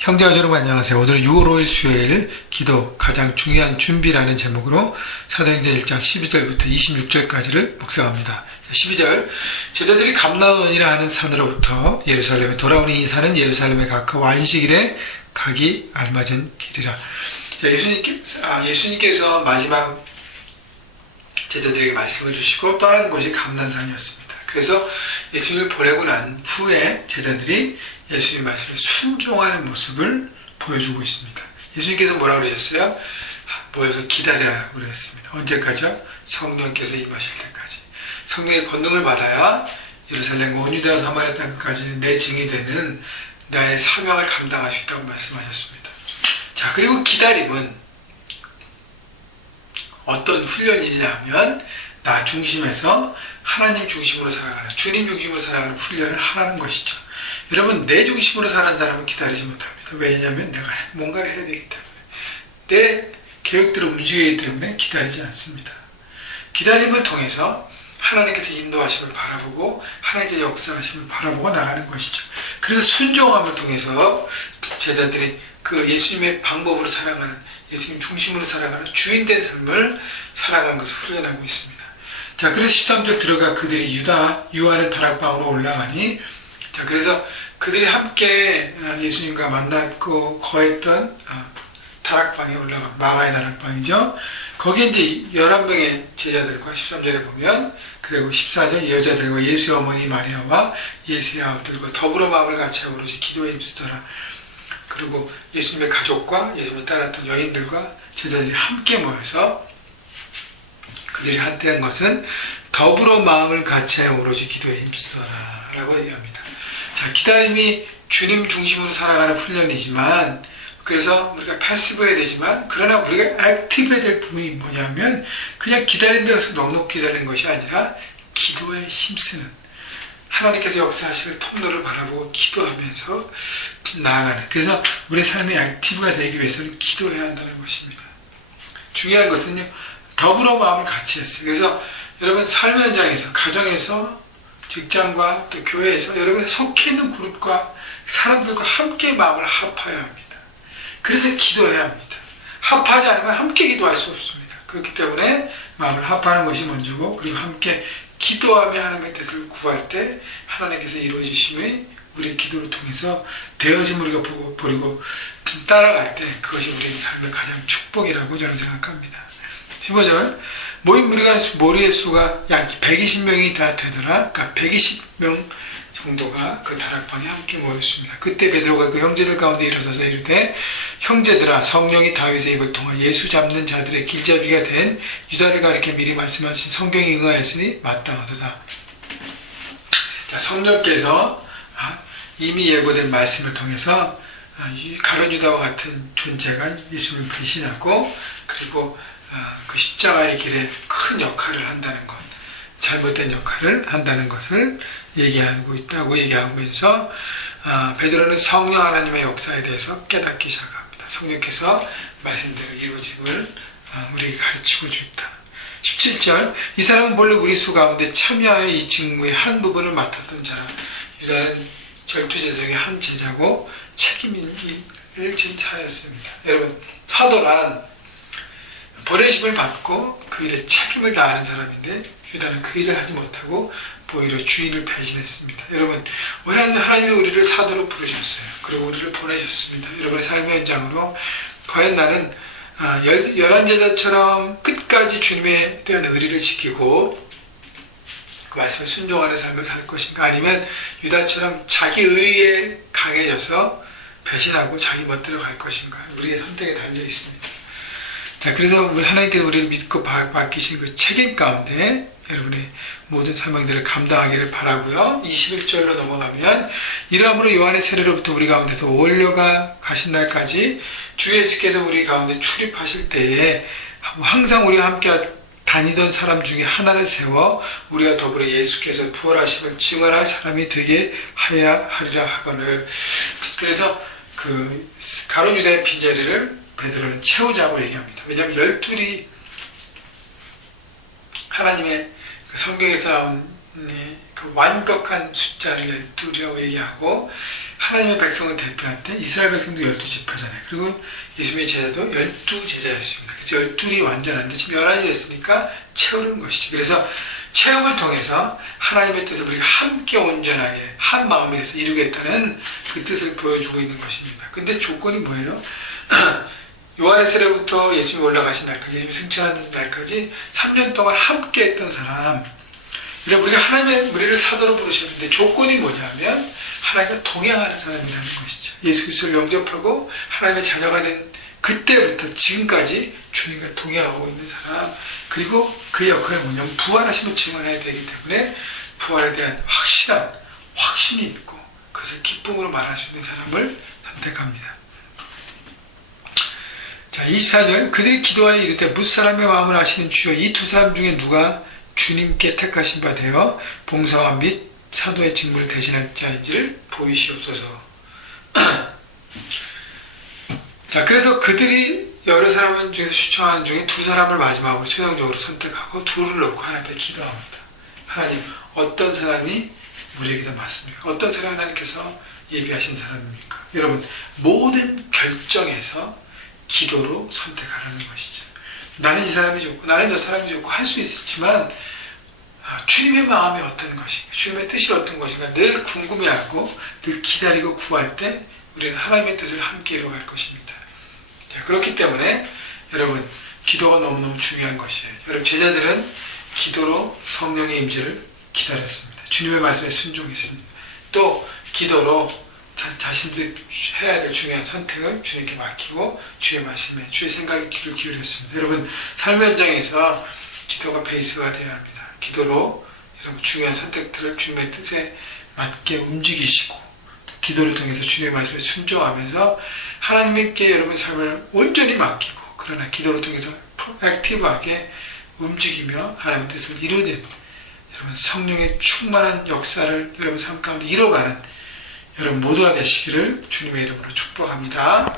형제와 여러분 안녕하세요. 오늘은 6월 5일 수요일 기도 가장 중요한 준비라는 제목으로 사도행전 1장 12절부터 26절까지를 묵상합니다. 12절 제자들이 감나온이라 하는 산으로부터 예루살렘에 돌아오는 이 산은 예루살렘에 가까워 안식일에 가기 알맞은 길이라. 예수님께서 마지막 제자들에게 말씀을 주시고 떠나는 곳이 감난산이었습니다. 그래서 예수님을 보내고 난 후에 제자들이 예수님의 말씀에 순종하는 모습을 보여주고 있습니다. 예수님께서 뭐라고 그러셨어요? 모여서 기다리라고 그랬습니다. 언제까지요? 성령께서 임하실 때까지. 성령의 권능을 받아야 예루살렘 온 유대와 사마리아 땅까지 내 증이 되는 나의 사명을 감당할 수 있다고 말씀하셨습니다. 자, 그리고 기다림은 어떤 훈련이냐면 나 중심에서 하나님 중심으로 살아가는, 주님 중심으로 살아가는 훈련을 하라는 것이죠. 여러분, 내 중심으로 사는 사람은 기다리지 못합니다. 왜냐하면 내가 뭔가를 해야 되기 때문에, 내 계획대로 움직이기 때문에 기다리지 않습니다. 기다림을 통해서 하나님께서 인도하심을 바라보고 하나님께서 역사하심을 바라보고 나가는 것이죠. 그래서 순종함을 통해서 제자들이 그 예수님의 방법으로 살아가는, 예수님 중심으로 살아가는 주인된 삶을 살아가는 것을 훈련하고 있습니다. 자, 그래서 13절 들어가 그들이 유하는 다락방으로 올라가니, 자, 그래서 그들이 함께 예수님과 만났고 거했던 다락방에 올라가, 마가의 다락방이죠. 거기에 이제 11명의 제자들과 13절에 보면, 그리고 14절 여자들과 예수의 어머니 마리아와 예수의 아우들과 더불어 마음을 같이 하고 오로지 기도에 힘쓰더라. 그리고 예수님의 가족과 예수님을 따랐던 여인들과 제자들이 함께 모여서 그들이 한때한 것은 더불어 마음을 같이 하여 오로지 기도에 힘쓰더라 라고 얘기합니다. 자, 기다림이 주님 중심으로 살아가는 훈련이지만, 그래서 우리가 패시브해야 되지만, 그러나 우리가 액티브해야 될 부분이 뭐냐면, 그냥 기다린다고 해서 넉넉 기다리는 것이 아니라 기도에 힘쓰는, 하나님께서 역사하실 통로를 바라보고 기도하면서 나아가는, 그래서 우리의 삶이 액티브가 되기 위해서는 기도해야 한다는 것입니다. 중요한 것은요, 더불어 마음을 같이 했어요. 그래서 여러분, 삶의 현장에서, 가정에서, 직장과 또 교회에서 여러분이 속해 있는 그룹과 사람들과 함께 마음을 합하여야 합니다. 그래서 기도해야 합니다. 합하지 않으면 함께 기도할 수 없습니다. 그렇기 때문에 마음을 합하는 것이 먼저고, 그리고 함께 기도하며 하나님의 뜻을 구할 때 하나님께서 이루어지심의 우리의 기도를 통해서 되어짐을 우리가 보고 따라갈 때 그것이 우리의 삶의 가장 축복이라고 저는 생각합니다. 15절 모인 무리의 수가 약 120명이 다 되더라. 그러니까 120명 정도가 그 다락방에 함께 모였습니다. 그때 베드로가 그 형제들 가운데 일어서서 이르되, 형제들아, 성령이 다윗의 입을 통하 예수 잡는 자들의 길잡이가 된 유다를 가리켜 미리 말씀하신 성경이 응하였으니 마땅하도다. 자, 성령께서 이미 예고된 말씀을 통해서 가룟 유다와 같은 존재가 예수님을 배신하고, 그리고 그 십자가의 길에 큰 역할을 한다는 것, 잘못된 역할을 한다는 것을 얘기하고 있다고 얘기하면서, 베드로는 성령 하나님의 역사에 대해서 깨닫기 시작합니다. 성령께서 말씀대로 이루어짐을 우리에게 가르치고 주었다. 17절 이 사람은 본래 우리 수 가운데 참여하여 이 직무의 한 부분을 맡았던 자라. 유다는 절투제적의 한 제자고 책임을 진 자였습니다. 여러분, 사도란 보내심을 받고 그 일에 책임을 다하는 사람인데, 유다는 그 일을 하지 못하고 오히려 주인을 배신했습니다. 여러분, 하나님이 우리를 사도로 부르셨어요. 그리고 우리를 보내셨습니다. 여러분의 삶의 현장으로 과연 나는 11제자처럼 끝까지 주님에 대한 의리를 지키고 그 말씀을 순종하는 삶을 살 것인가, 아니면 유다처럼 자기 의에 강해져서 배신하고 자기 멋대로 갈 것인가, 우리의 선택에 달려 있습니다. 자, 그래서 우리 하나님께서 우리를 믿고 맡기신 그 책임 가운데 여러분의 모든 사명들을 감당하기를 바라고요. 21절로 넘어가면, 이러함으로 요한의 세례로부터 우리 가운데서 올려가 가신 날까지 주 예수께서 우리 가운데 출입하실 때에 항상 우리와 함께 다니던 사람 중에 하나를 세워 우리가 더불어 예수께서 부활하심을 증언할 사람이 되게 하여야 하리라 하거늘. 그래서 그 가룟 유다의 빈자리를 베드로는 채우자고 얘기합니다. 왜냐하면 12이 하나님의 성경에서 나온 그 완벽한 숫자를 12이라고 얘기하고, 하나님의 백성을 대표할 때 이스라엘 백성도 12지파잖아요. 그리고 예수님의 제자도 12제자였습니다. 그래서 12이 완전한데 지금 11이 됐으니까 채우는 것이죠. 그래서 체험을 통해서 하나님의 뜻을 우리가 함께 온전하게 한 마음이 돼서 이루겠다는 그 뜻을 보여주고 있는 것입니다. 근데 조건이 뭐예요? 요한의 예수님이 올라가신 날까지, 예수님이 승천하는 날까지 3년 동안 함께 했던 사람, 우리가 하나님의 우리를 사도로 부르셨는데 조건이 뭐냐면 하나님과 동행하는 사람이라는 것이죠. 예수 그리스도를 영접하고 하나님의 자녀가 된 그때부터 지금까지 주님과 동행하고 있는 사람, 그리고 그 역할은 뭐냐면 부활하심을 증언해야 되기 때문에 부활에 대한 확신이 있고 그것을 기쁨으로 말할 수 있는 사람을 선택합니다. 자, 24절, 그들이 기도하여 이르되 무사람의 마음을 아시는 주여, 이 두 사람 중에 누가 주님께 택하신 바 되어 봉사와 및 사도의 직무를 대신할 자인지를 보이시옵소서. 자, 그래서 그들이 여러 사람 중에서 추천하는 중에 두 사람을 마지막으로 최종적으로 선택하고 둘을 놓고 하나님 앞에 기도합니다. 하나님, 어떤 사람이 우리에게 더 맞습니까? 어떤 사람이 하나님께서 예비하신 사람입니까? 여러분, 모든 결정에서 기도로 선택하라는 것이죠. 나는 이 사람이 좋고 나는 저 사람이 좋고 할 수 있지만 주님의 마음이 어떤 것인가, 주님의 뜻이 어떤 것인가 늘 궁금해하고 늘 기다리고 구할 때 우리는 하나님의 뜻을 함께 이루어갈 것입니다. 자, 그렇기 때문에 여러분, 기도가 너무너무 중요한 것이에요. 여러분, 제자들은 기도로 성령의 임재를 기다렸습니다. 주님의 말씀에 순종했습니다. 또 기도로 자신들이 해야 될 중요한 선택을 주님께 맡기고 주의 말씀에 주의 생각에 귀를 기울였습니다. 여러분, 삶의 현장에서 기도가 베이스가 되어야 합니다. 기도로 여러분 중요한 선택들을 주님의 뜻에 맞게 움직이시고 기도를 통해서 주님의 말씀에 순종하면서 하나님께 여러분 삶을 온전히 맡기고, 그러나 기도를 통해서 액티브하게 움직이며 하나님의 뜻을 이루는 여러분 성령의 충만한 역사를 여러분 삶 가운데 이뤄가는 여러분 모두가 되시기를 주님의 이름으로 축복합니다.